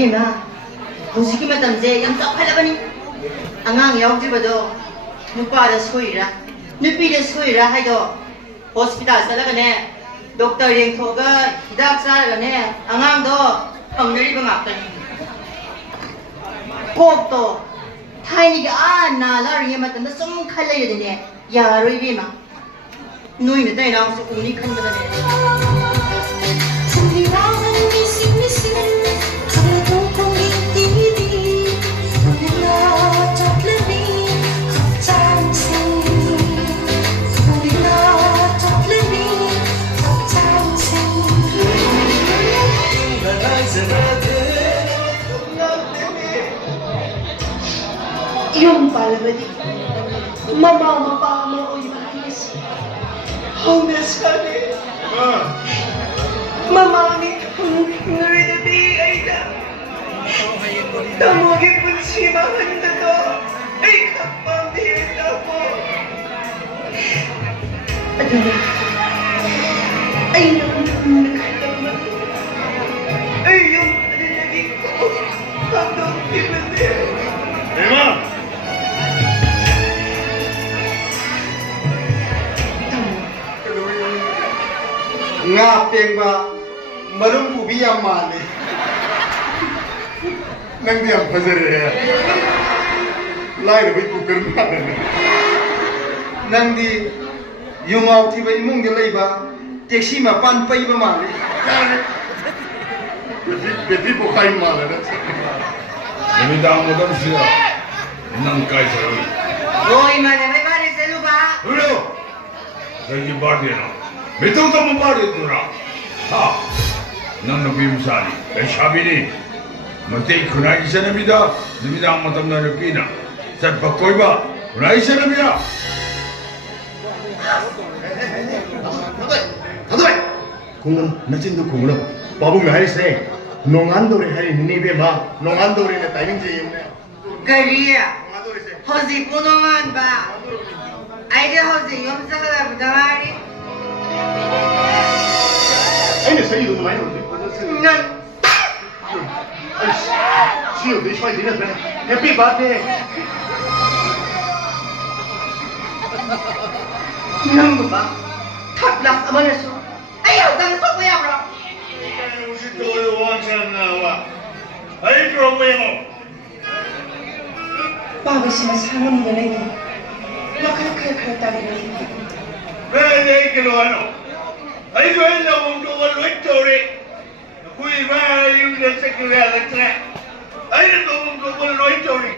이마 무식이 마담제 양쪽하려버니 안강 여우집어도 누빠다 소이라 누삐다 소이라 하이도 호스피탈 살아가네 독터 링토가 히닥 살아가네 안강도 엉들이고 막더니 꼭도 타이니가 나라리에 맞던데 좀 칼려야 되네 야로 이비마 누이는 내 나와서 운이 큰 거다네 Yung palabadi, mapa mo o yung ayos. Homeless ka rin. Mamangit kong naridabi ay na. Tamugin po simahan na to. Ay kapambihin na po. Ano na? Ay naman nakalaman. Ay yung nalagay ko. Hanggang pipasin. Emma! Nga pengba marum pubi yang male nang dia fazare lai da bai kukar ma nang di yung out ti bai mung de lai ba taxi ma pan pai ba male beti po khai male na Namidang mo daw siya nang kay sa rin. Hoy mana may bari sa lupa Ulo! Kaya bardi na. Betul ka mo bardi ito na. Ha? Nang nabimsani. Kaya sabi ni, matay kunay isa namida, namida ang matam na napina. Sa pagkoy ba, kunay isa namida. 하도이 공은 나진도 공으로 바보면 할세 농안도리 할 니베 마 농안도리네 타이밍 제임네 Kariya Hozi punungan ba Ay di Hozi yung sa kalab damari 아니 생이도 많이 오지 Nan 아이씨 지금 내 시간이 되냐 해피 바데 Nan mo ba Taklas ama na so Ayaw dang so kuya bro Ito ay wansan na wa. Ay, problema. Bago sinasangon mo na yun. Nakakaya tayo na yun. Pwede ikaw ano? Ay, doon na mong tuwalwit tori. Kuy ba yung nasa kaya lang ay, na mong tuwalwit tori.